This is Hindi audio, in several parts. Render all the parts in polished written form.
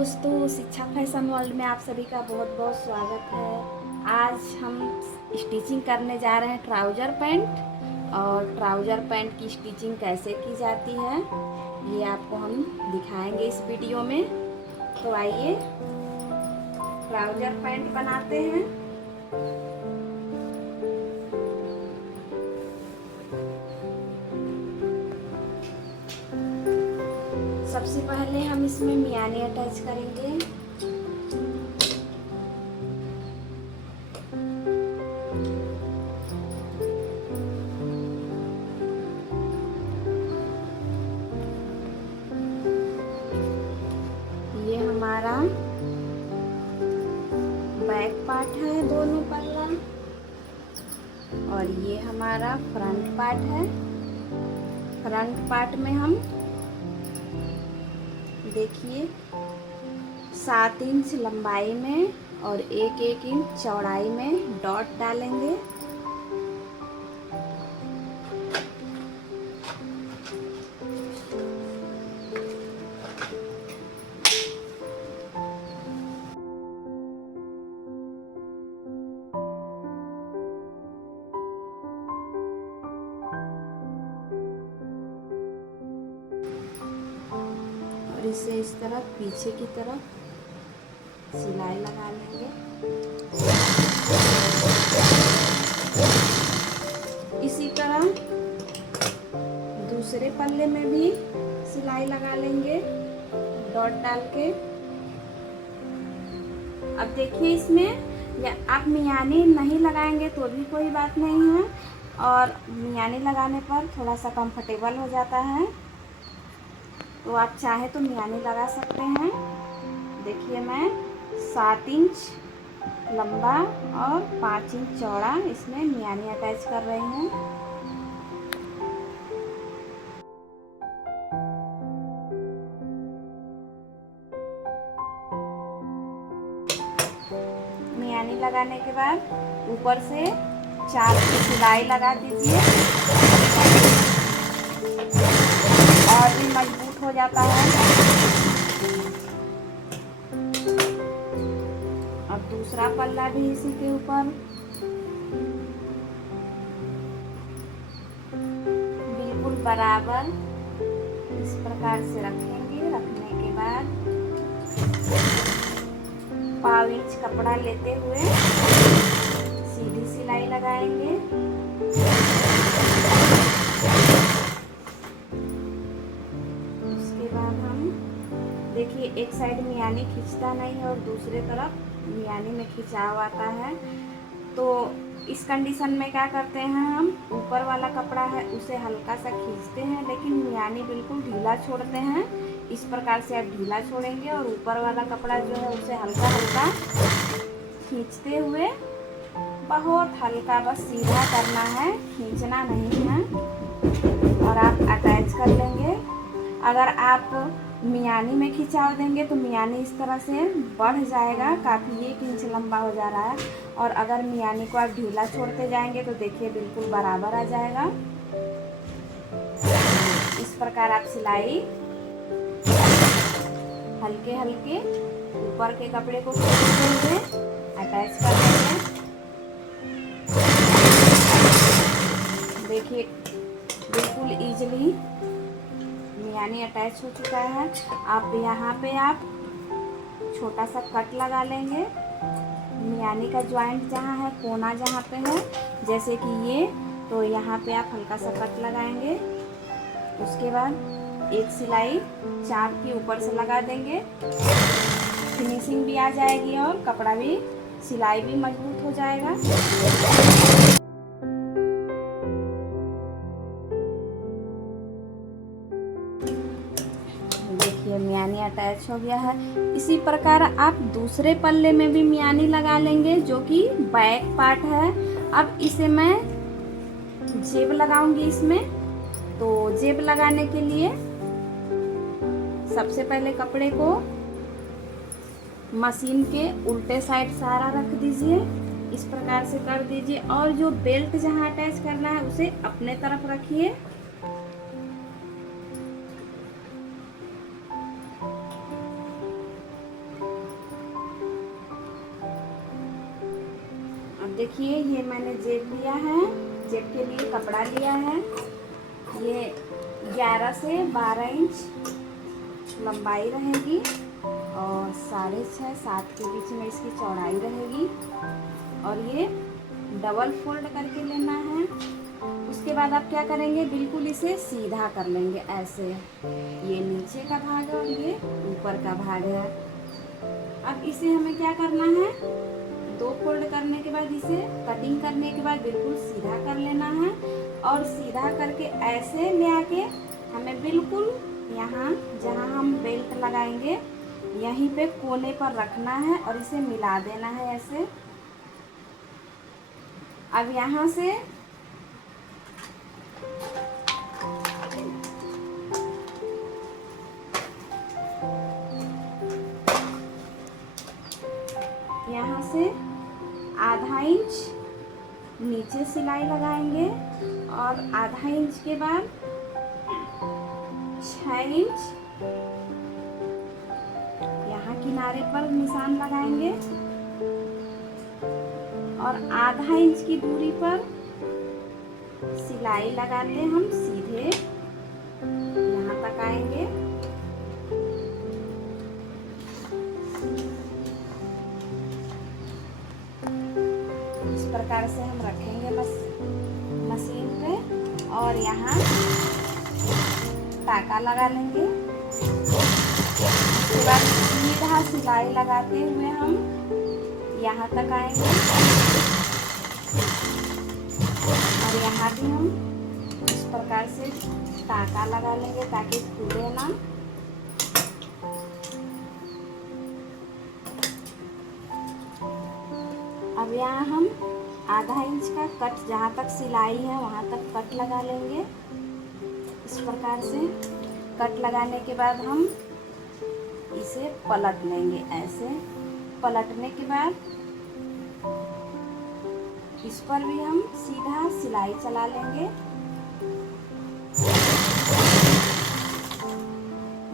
दोस्तों, शिक्षा फैशन वर्ल्ड में आप सभी का बहुत बहुत स्वागत है। आज हम स्टिचिंग करने जा रहे हैं ट्राउज़र पैंट। और ट्राउज़र पैंट की स्टिचिंग कैसे की जाती है ये आपको हम दिखाएंगे इस वीडियो में। तो आइए ट्राउज़र पैंट बनाते हैं। सबसे पहले हम इसमें मियानी अटैच करेंगे। ये हमारा बैक पार्ट है, दोनों पल्ला, और ये हमारा फ्रंट पार्ट है। फ्रंट पार्ट में हम देखिए 7 इंच लंबाई में और 1 इंच चौड़ाई में डॉट डालेंगे। और इसे इस तरफ पीछे की तरफ सिलाई लगा लेंगे। इसी तरह दूसरे पल्ले में भी सिलाई लगा लेंगे डॉट डाल के। अब देखिए इसमें या आप मियानी नहीं लगाएंगे तो भी कोई बात नहीं है, और मियानी लगाने पर थोड़ा सा कंफर्टेबल हो जाता है, तो आप चाहे तो मियानी लगा सकते हैं। देखिए मैं 7 इंच लंबा और 5 इंच चौड़ा इसमें मियानी अटैच कर रही हूँ। मियानी लगाने के बाद ऊपर से 4 की सिलाई लगा दीजिए, और भी मजबूत हो जाता है। और दूसरा पल्ला भी इसी के ऊपर बिल्कुल बराबर इस प्रकार से रखेंगे। रखने के बाद 1/2 इंच कपड़ा लेते हुए सीधी सिलाई लगाएंगे। उसके बाद हम देखिए एक साइड मियानी खींचता नहीं है और दूसरे तरफ मियानी में खिंचाव आता है, तो इस कंडीशन में क्या करते हैं, हम ऊपर वाला कपड़ा है उसे हल्का सा खींचते हैं, लेकिन मियानी बिल्कुल ढीला छोड़ते हैं। इस प्रकार से आप ढीला छोड़ेंगे और ऊपर वाला कपड़ा जो है उसे हल्का हल्का खींचते हुए बहुत हल्का बस सीधा करना है, खींचना नहीं है, और आप अटैच कर लेंगे। अगर आप मियानी में खिंचाव देंगे तो मियानी इस तरह से बढ़ जाएगा, काफ़ी 1 इंच लंबा हो जा रहा है। और अगर मियानी को आप ढीला छोड़ते जाएंगे तो देखिए बिल्कुल बराबर आ जाएगा। इस प्रकार आप सिलाई हल्के हल्के ऊपर के कपड़े को खींचते हुए अटैच कर देंगे। देखिए बिल्कुल इजीली मियानी अटैच हो चुका है। आप यहाँ पे आप छोटा सा कट लगा लेंगे। मियानी का जॉइंट जहाँ है, कोना जहाँ पे है, जैसे कि ये, तो यहाँ पे आप हल्का सा कट लगाएंगे। उसके बाद एक सिलाई चाप के ऊपर से लगा देंगे। फिनिशिंग भी आ जाएगी और कपड़ा भी, सिलाई भी मजबूत हो जाएगा। देखिए मियानी अटैच हो गया है। इसी प्रकार आप दूसरे पल्ले में भी मियानी लगा लेंगे, जो कि बैक पार्ट है। अब इसे मैं जेब लगाऊंगी इसमें। तो जेब लगाने के लिए सबसे पहले कपड़े को मशीन के उल्टे साइड सारा रख दीजिए, इस प्रकार से कर दीजिए, और जो बेल्ट जहाँ अटैच करना है उसे अपने तरफ रखिए। देखिए ये मैंने जेब लिया है, जेब के लिए कपड़ा लिया है। ये 11 से 12 इंच लंबाई रहेगी और 6.5 7 के बीच में इसकी चौड़ाई रहेगी। और ये डबल फोल्ड करके लेना है। उसके बाद आप क्या करेंगे, बिल्कुल इसे सीधा कर लेंगे ऐसे। ये नीचे का भाग है और ये ऊपर का भाग है। अब इसे हमें क्या करना है, 2 फोल्ड करने के बाद इसे कटिंग करने के बाद बिल्कुल सीधा कर लेना है। और सीधा करके ऐसे ले आके हमें बिल्कुल यहाँ जहाँ हम बेल्ट लगाएंगे यहीं पे कोने पर रखना है और इसे मिला देना है ऐसे। अब यहाँ से आधा इंच नीचे सिलाई लगाएंगे और आधा इंच के बाद 6 इंच यहाँ किनारे पर निशान लगाएंगे और आधा इंच की दूरी पर सिलाई लगाते हम सीधे यहाँ तक आएंगे। इस प्रकार से हम रखेंगे मशीन पे और यहाँ टाका लगा लेंगे। उसके बाद सीधा सिलाई लगाते हुए हम यहाँ तक आएंगे और यहाँ भी हम इस प्रकार से टाका लगा लेंगे ताकि खुले ना। अब यहाँ हम आधा इंच का कट, जहाँ तक सिलाई है वहाँ तक कट लगा लेंगे। इस प्रकार से कट लगाने के बाद हम इसे पलट लेंगे ऐसे। पलटने के बाद इस पर भी हम सीधा सिलाई चला लेंगे।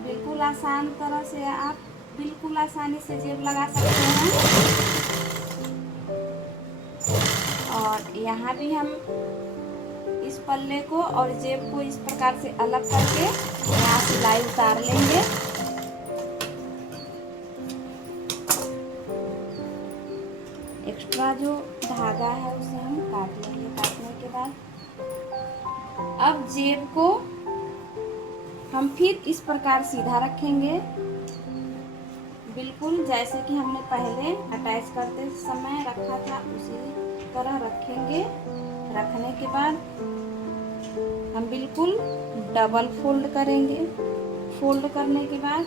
बिल्कुल आसान तरह से आप बिल्कुल आसानी से जेब लगा सकते हैं। और यहाँ भी हम इस पल्ले को और जेब को इस प्रकार से अलग करके यहाँ सिलाई उतार लेंगे। एक्स्ट्रा जो धागा है उसे हम काट लेंगे। काटने के बाद अब जेब को हम फिर इस प्रकार सीधा रखेंगे, बिल्कुल जैसे कि हमने पहले अटैच करते समय रखा था उसी तरह रखेंगे। रखने के बाद हम बिल्कुल डबल फोल्ड करेंगे। फोल्ड करने के बाद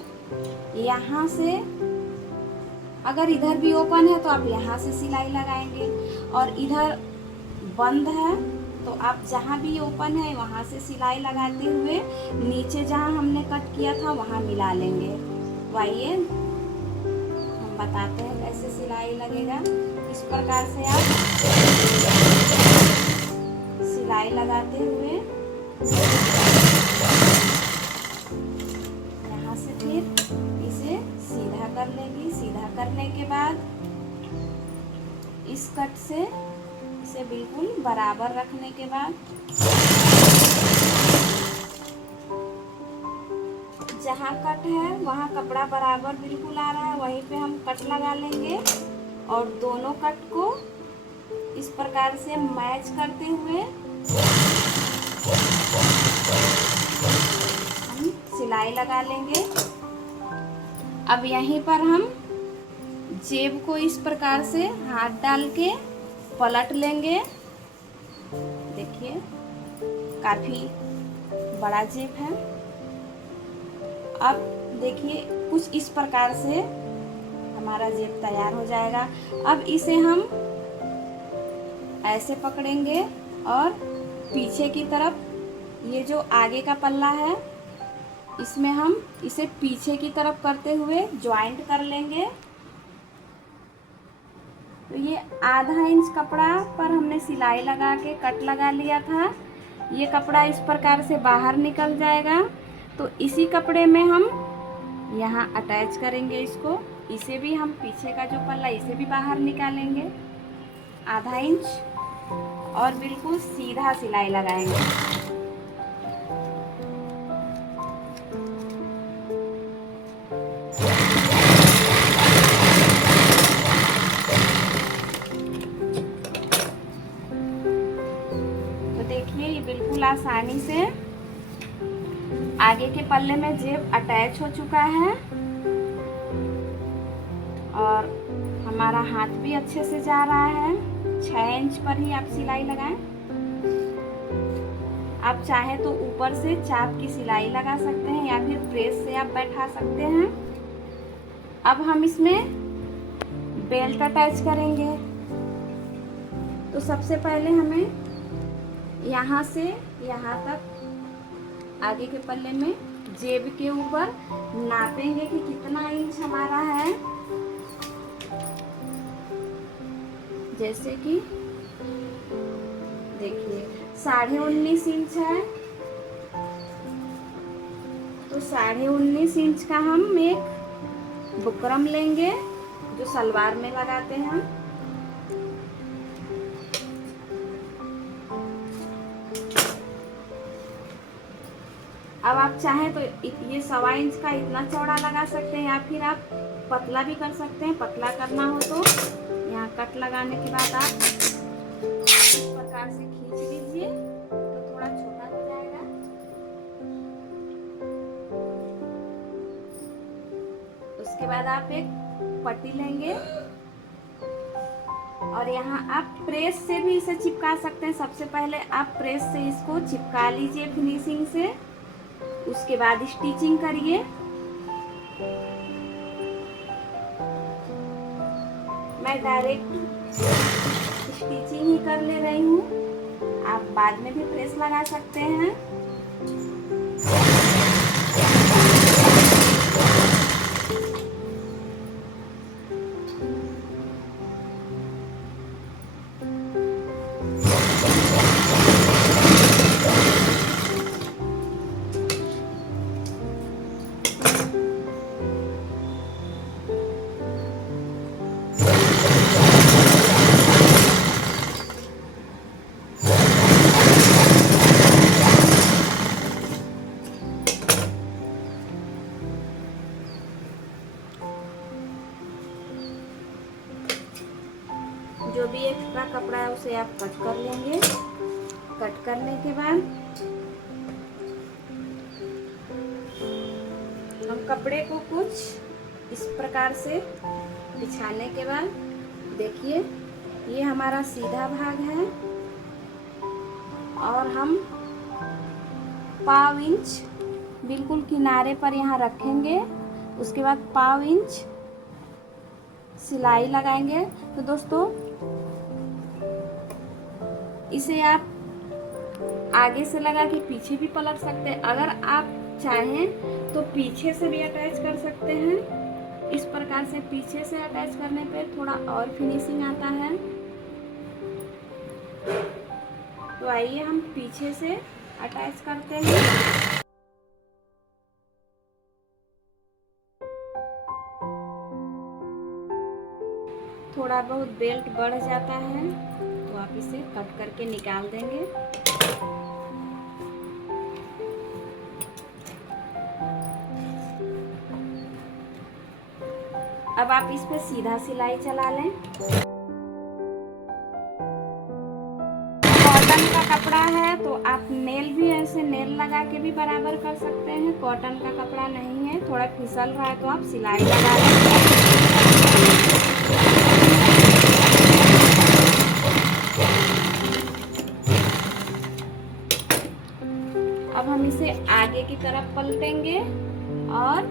यहाँ से अगर इधर भी ओपन है तो आप यहाँ से सिलाई लगाएंगे और इधर बंद है तो आप जहाँ भी ओपन है वहाँ से सिलाई लगाते हुए नीचे जहाँ हमने कट किया था वहाँ मिला लेंगे। आइए हम बताते हैं कैसे सिलाई लगेगा। इस प्रकार से आप सिलाई लगाते हुए यहाँ से फिर इसे सीधा कर लेंगे। सीधा करने के बाद इस कट से इसे बिल्कुल बराबर रखने के बाद जहाँ कट है वहाँ कपड़ा बराबर बिल्कुल आ रहा है, वहीं पे हम कट लगा लेंगे और दोनों कट को इस प्रकार से मैच करते हुए हम सिलाई लगा लेंगे। अब यहीं पर हम जेब को इस प्रकार से हाथ डाल के पलट लेंगे। देखिए काफ़ी बड़ा जेब है। अब देखिए कुछ इस प्रकार से हमारा जेब तैयार हो जाएगा। अब इसे हम ऐसे पकड़ेंगे और पीछे की तरफ ये जो आगे का पल्ला है इसमें हम इसे पीछे की तरफ करते हुए ज्वाइंट कर लेंगे। तो ये आधा इंच कपड़ा पर हमने सिलाई लगा के कट लगा लिया था। ये कपड़ा इस प्रकार से बाहर निकल जाएगा। तो इसी कपड़े में हम यहाँ अटैच करेंगे इसको। इसे भी हम पीछे का जो पल्ला इसे भी बाहर निकालेंगे। आधा इंच और बिल्कुल सीधा सिलाई लगाएंगे। तो देखिए ये बिल्कुल आसानी से आगे के पल्ले में जेब अटैच हो चुका है और हमारा हाथ भी अच्छे से जा रहा है। 6 इंच पर ही आप सिलाई लगाएं। आप चाहे तो ऊपर से चाप की सिलाई लगा सकते हैं या फिर प्रेस से आप बैठा सकते हैं। अब हम इसमें बेल्ट अटैच करेंगे। तो सबसे पहले हमें यहाँ से यहाँ तक आगे के पल्ले में जेब के ऊपर नापेंगे कि कितना इंच हमारा है। जैसे कि देखिए 19.5 इंच है, तो 19.5 इंच का हम एक बुकरम लेंगे जो सलवार में लगाते हैं। अब आप चाहें तो ये 1.25 इंच का इतना चौड़ा लगा सकते हैं या फिर आप पतला भी कर सकते हैं। पतला करना हो तो यहाँ कट लगाने के बाद आप इस प्रकार से खींच लीजिए तो थोड़ा छोटा हो जाएगा। उसके बाद आप एक पट्टी लेंगे और यहाँ आप प्रेस से भी इसे चिपका सकते हैं। सबसे पहले आप प्रेस से इसको चिपका लीजिए फिनिशिंग से, उसके बाद स्टिचिंग करिए। मैं डायरेक्ट स्टिचिंग ही कर ले रही हूँ, आप बाद में भी प्रेस लगा सकते हैं। जो भी एक्स्ट्रा कपड़ा है उसे आप कट कर लेंगे। कट करने के बाद हम कपड़े को कुछ इस प्रकार से बिछाने के बाद देखिए ये हमारा सीधा भाग है और हम 1/4 इंच बिल्कुल किनारे पर यहाँ रखेंगे। उसके बाद 1/4 इंच सिलाई लगाएंगे। तो दोस्तों इसे आप आगे से लगा के पीछे भी पलट सकते हैं। अगर आप चाहें तो पीछे से भी अटैच कर सकते हैं। इस प्रकार से पीछे से अटैच करने पे थोड़ा और फिनिशिंग आता है। तो आइए हम पीछे से अटैच करते हैं। थोड़ा बहुत बेल्ट बढ़ जाता है तो आप इसे कट करके निकाल देंगे। अब आप इस पे सीधा सिलाई चला लें। कॉटन का कपड़ा है तो आप नेल भी ऐसे नेल लगा के भी बराबर कर सकते हैं। कॉटन का कपड़ा नहीं है, थोड़ा फिसल रहा है तो आप सिलाई लगा लें। अब हम इसे आगे की तरफ पलटेंगे और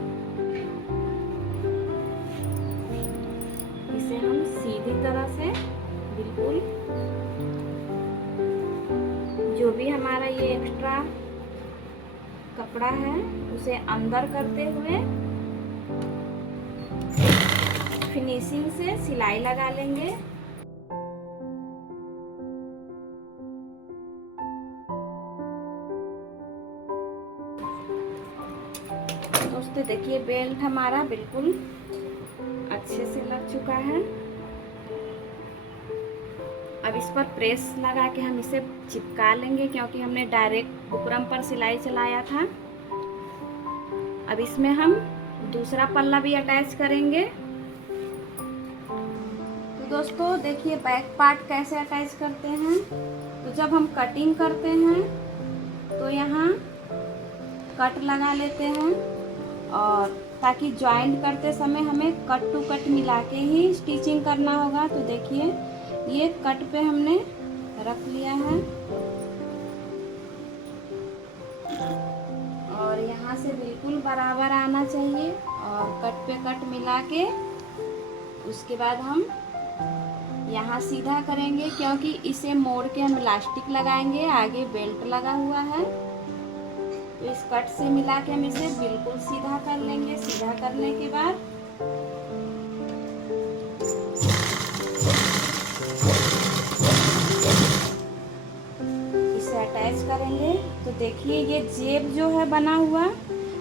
इसे हम सीधी तरह से बिल्कुल जो भी हमारा ये एक्स्ट्रा कपड़ा है उसे अंदर करते हुए फिनिशिंग से सिलाई लगा लेंगे। दोस्तों देखिए बेल्ट हमारा बिल्कुल अच्छे से लग चुका है। इस पर प्रेस लगा के हम इसे चिपका लेंगे, क्योंकि हमने डायरेक्ट बुकरम पर सिलाई चलाया था। अब इसमें हम दूसरा पल्ला भी अटैच करेंगे। तो दोस्तों देखिए बैक पार्ट कैसे अटैच करते हैं। तो जब हम कटिंग करते हैं तो यहाँ कट लगा लेते हैं, और ताकि जॉइंट करते समय हमें कट टू कट मिला के ही स्टिचिंग करना होगा। तो देखिए ये कट पे हमने रख लिया है, और यहाँ से बिल्कुल बराबर आना चाहिए, और कट पे कट मिला के उसके बाद हम यहाँ सीधा करेंगे, क्योंकि इसे मोड़ के हम इलास्टिक लगाएंगे। आगे बेल्ट लगा हुआ है, तो इस कट से मिला के हम इसे बिल्कुल सीधा कर लेंगे। सीधा करने के बाद इसे अटैच करेंगे। तो देखिए ये जेब जो है बना हुआ,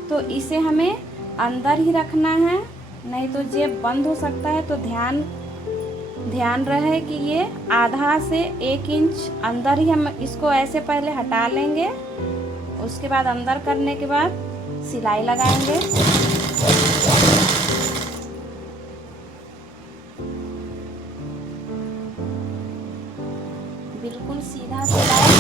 तो इसे हमें अंदर ही रखना है, नहीं तो जेब बंद हो सकता है। तो ध्यान रहे कि ये आधा से 1 इंच अंदर ही हम इसको ऐसे पहले हटा लेंगे। उसके बाद अंदर करने के बाद सिलाई लगाएंगे। बिल्कुल सीधा सिलाई।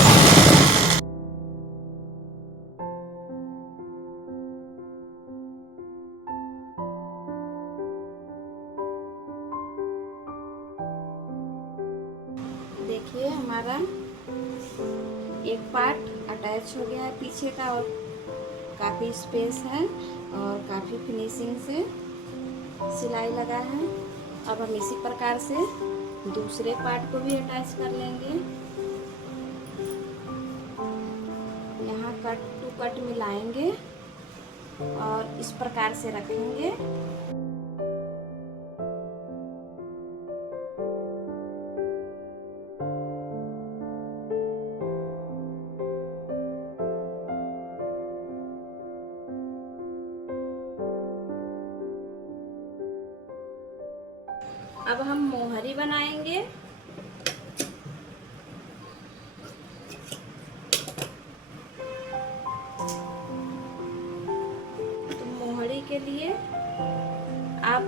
देखिए हमारा एक पार्ट अटैच हो गया है पीछे का, और काफ़ी स्पेस है और काफ़ी फिनिशिंग से सिलाई लगा है। अब हम इसी प्रकार से दूसरे पार्ट को भी अटैच कर लेंगे। यहाँ कट टू कट मिलाएंगे और इस प्रकार से रखेंगे। अब हम मोहरी बनाएंगे। तो मोहरी के लिए आप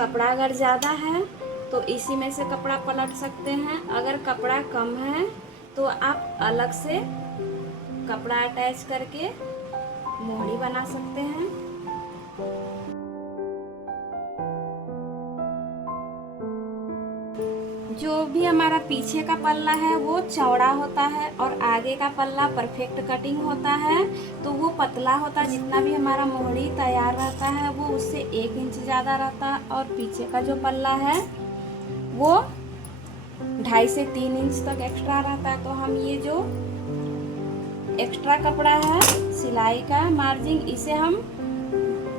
कपड़ा अगर ज़्यादा है तो इसी में से कपड़ा पलट सकते हैं। अगर कपड़ा कम है तो आप अलग से कपड़ा अटैच करके मोहरी बना सकते हैं। जो भी हमारा पीछे का पल्ला है वो चौड़ा होता है, और आगे का पल्ला परफेक्ट कटिंग होता है, तो वो पतला होता है। जितना भी हमारा मोहरी तैयार रहता है वो उससे 1 इंच ज़्यादा रहता है, और पीछे का जो पल्ला है वो 2.5 से 3 इंच तक एक्स्ट्रा रहता है। तो हम ये जो एक्स्ट्रा कपड़ा है सिलाई का मार्जिन, इसे हम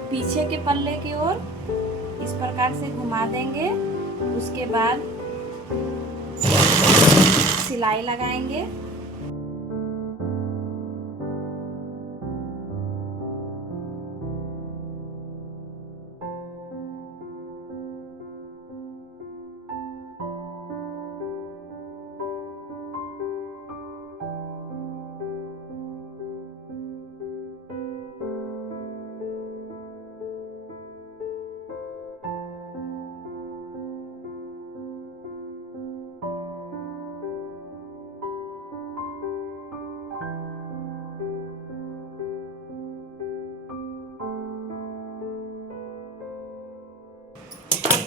पीछे के पल्ले की ओर इस प्रकार से घुमा देंगे। उसके बाद सिलाई लगाएंगे।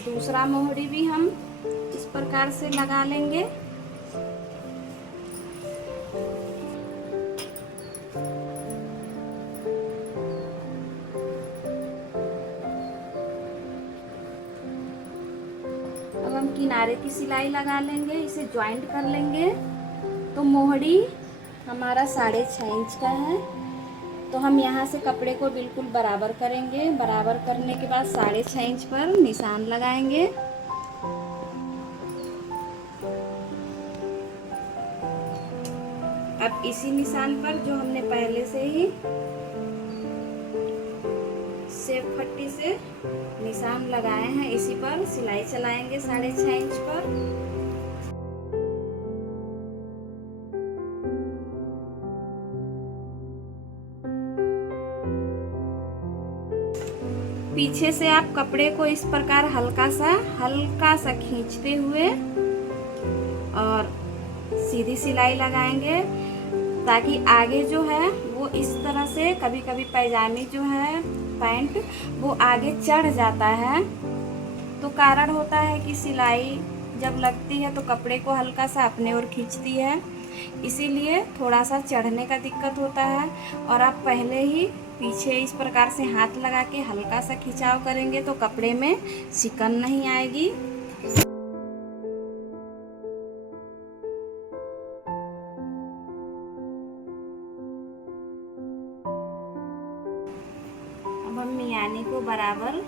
दूसरा मोहरी भी हम इस प्रकार से लगा लेंगे। अब हम किनारे की सिलाई लगा लेंगे, इसे ज्वाइंट कर लेंगे। तो मोहरी हमारा 6.5 इंच का है, तो हम यहाँ से कपड़े को बिल्कुल बराबर करेंगे। बराबर करने के बाद 6.5 इंच पर निशान लगाएंगे। अब इसी निशान पर जो हमने पहले से ही सेब पट्टी से निशान लगाए हैं, इसी पर सिलाई चलाएंगे 6.5 इंच पर। पीछे से आप कपड़े को इस प्रकार हल्का सा खींचते हुए और सीधी सिलाई लगाएंगे, ताकि आगे जो है वो इस तरह से, कभी कभी पैजामे जो है पैंट वो आगे चढ़ जाता है, तो कारण होता है कि सिलाई जब लगती है तो कपड़े को हल्का सा अपने ओर खींचती है, इसीलिए थोड़ा सा चढ़ने का दिक्कत होता है। और आप पहले ही पीछे इस प्रकार से हाथ लगा के हल्का सा खिंचाव करेंगे तो कपड़े में सिकन नहीं आएगी। अब हम मियानी को बराबर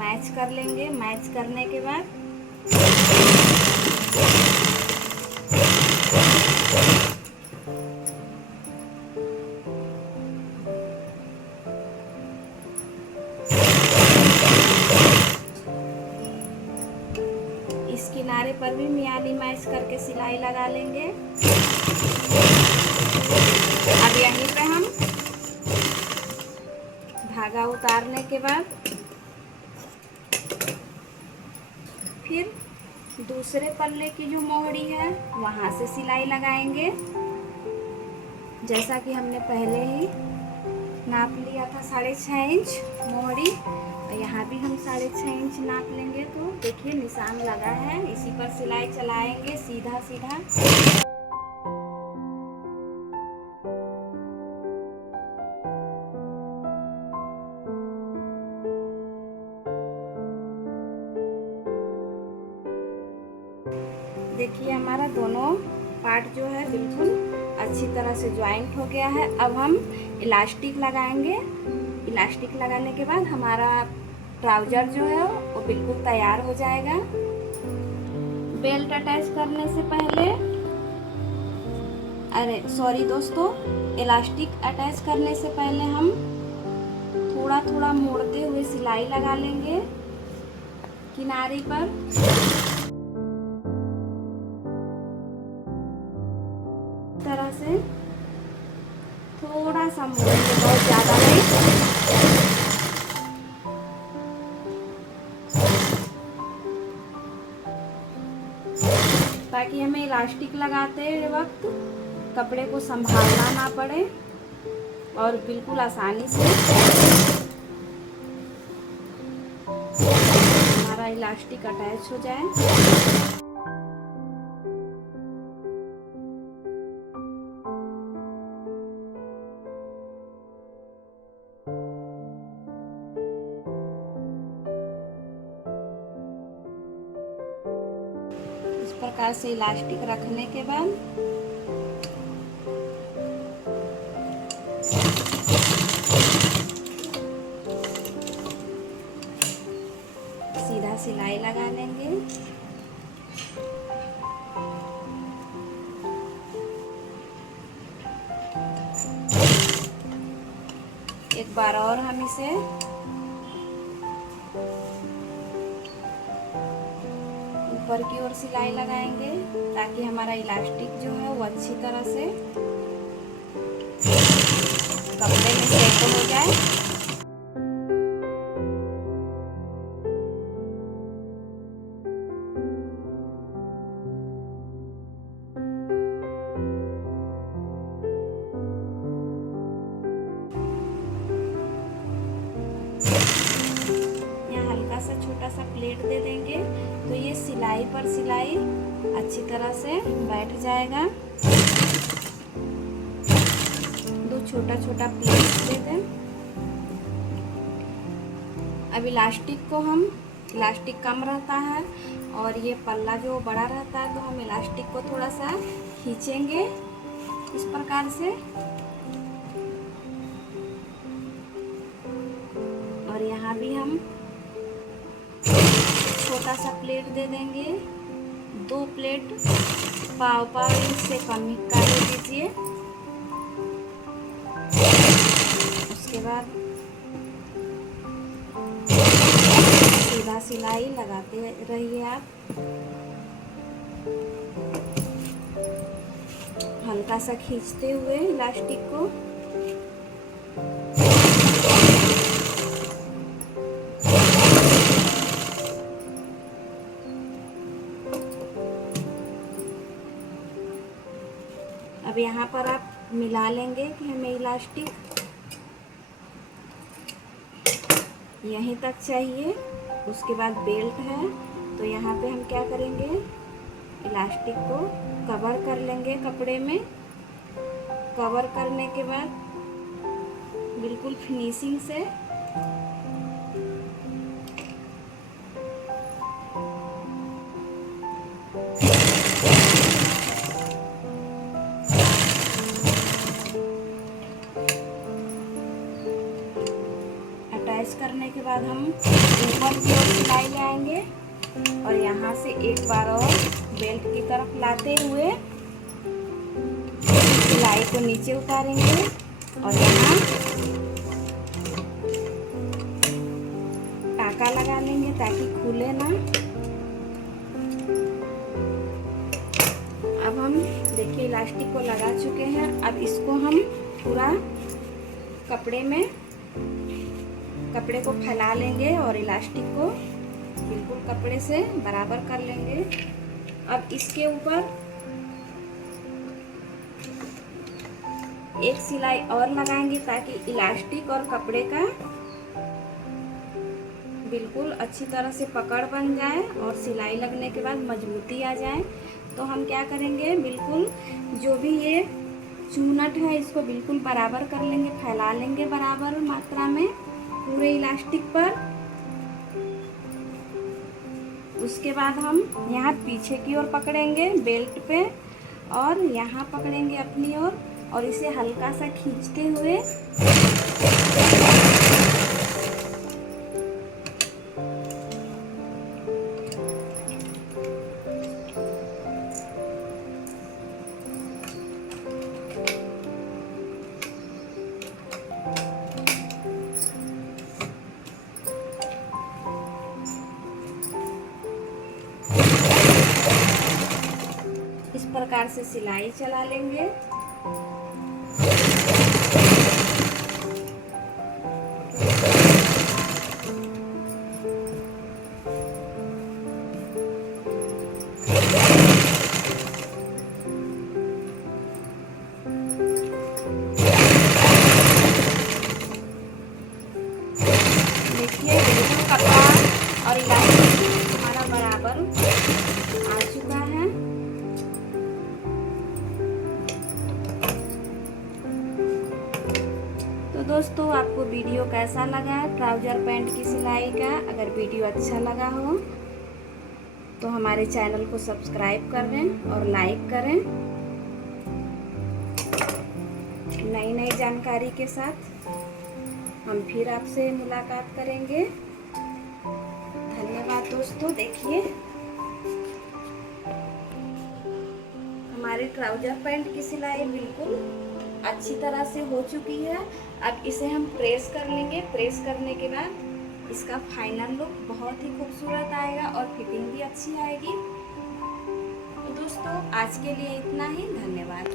मैच कर लेंगे। मैच करने के बाद इस किनारे पर भी मियानी मैच करके सिलाई लगा लेंगे। अब यहीं पे हम धागा उतारने के बाद फिर दूसरे पल्ले की जो मोहरी है वहाँ से सिलाई लगाएंगे, जैसा कि हमने पहले ही नाप लिया था 6.5 इंच मोहरी, और यहाँ भी हम 6.5 इंच नाप लेंगे। तो देखिए निशान लगा है, इसी पर सिलाई चलाएंगे सीधा सीधा। देखिए हमारा दोनों पार्ट जो है बिल्कुल अच्छी तरह से ज्वाइंट हो गया है। अब हम इलास्टिक लगाएंगे। इलास्टिक लगाने के बाद हमारा ट्राउज़र जो है वो बिल्कुल तैयार हो जाएगा। बेल्ट अटैच करने से पहले, दोस्तों, इलास्टिक अटैच करने से पहले हम थोड़ा थोड़ा मोड़ते हुए सिलाई लगा लेंगे किनारे पर। तरह से थोड़ा सा मोड़ेंगे, बहुत ज़्यादा नहीं। ताकि हमें इलास्टिक लगाते वक्त कपड़े को संभालना ना पड़े और बिल्कुल आसानी से हमारा इलास्टिक अटैच हो जाए। इस प्रकार से इलास्टिक रखने के बाद सीधा सिलाई लगा लेंगे। एक बार और हम इसे ऊपर की ओर सिलाई लगाएंगे, ताकि हमारा इलास्टिक जो है वो अच्छी तरह से कपड़े में सेट हो जाए। छोटा सा प्लेट दे देंगे तो ये सिलाई पर सिलाई अच्छी तरह से बैठ जाएगा। दो छोटा छोटा प्लेट दे दें। अब इलास्टिक कम रहता है और ये पल्ला जो बड़ा रहता है, तो हम इलास्टिक को थोड़ा सा खींचेंगे इस प्रकार से, और यहाँ भी हम छोटा सा प्लेट दे देंगे। 2 प्लेट पाव इंच से कम निकाल दीजिए। उसके बाद सीधा सिलाई लगाते रहिए आप, हल्का सा खींचते हुए इलास्टिक को। यहाँ पर आप मिला लेंगे कि हमें इलास्टिक यहीं तक चाहिए। उसके बाद बेल्ट है, तो यहाँ पे हम क्या करेंगे, इलास्टिक को कवर कर लेंगे कपड़े में। कवर करने के बाद बिल्कुल फिनिशिंग से अटैच करने के बाद हम ऊपर की ओर सिलाई ले आएंगे और यहाँ से एक बार और बेल्ट की तरफ लाते हुए सिलाई को नीचे उतारेंगे और यहाँ टाका लगा लेंगे ताकि खुले ना। अब हम देखिए इलास्टिक को लगा चुके हैं। अब इसको हम पूरा कपड़े को फैला लेंगे और इलास्टिक को बिल्कुल कपड़े से बराबर कर लेंगे। अब इसके ऊपर एक सिलाई और लगाएंगे ताकि इलास्टिक और कपड़े का बिल्कुल अच्छी तरह से पकड़ बन जाए और सिलाई लगने के बाद मजबूती आ जाए। तो हम क्या करेंगे, बिल्कुल जो भी ये चूनट है इसको बिल्कुल बराबर कर लेंगे, फैला लेंगे बराबर मात्रा में पूरे इलास्टिक पर। उसके बाद हम यहाँ पीछे की ओर पकड़ेंगे बेल्ट पे और यहाँ पकड़ेंगे अपनी ओर और इसे हल्का सा खींचते हुए इस प्रकार से सिलाई चला लेंगे। देखिए बिल्कुल कपड़ा और इलास्टिक हमारा बराबर आ चुका है। तो दोस्तों आपको वीडियो कैसा लगा ट्राउज़र पैंट की सिलाई का? अगर वीडियो अच्छा लगा हो तो हमारे चैनल को सब्सक्राइब करें और लाइक करें। नई नई जानकारी के साथ हम फिर आपसे मुलाकात करेंगे। धन्यवाद दोस्तों। देखिए हमारे ट्राउज़र पैंट की सिलाई बिल्कुल अच्छी तरह से हो चुकी है। अब इसे हम प्रेस कर लेंगे। प्रेस करने के बाद इसका फाइनल लुक बहुत ही खूबसूरत आएगा और फिटिंग भी अच्छी आएगी। तो दोस्तों आज के लिए इतना ही। धन्यवाद।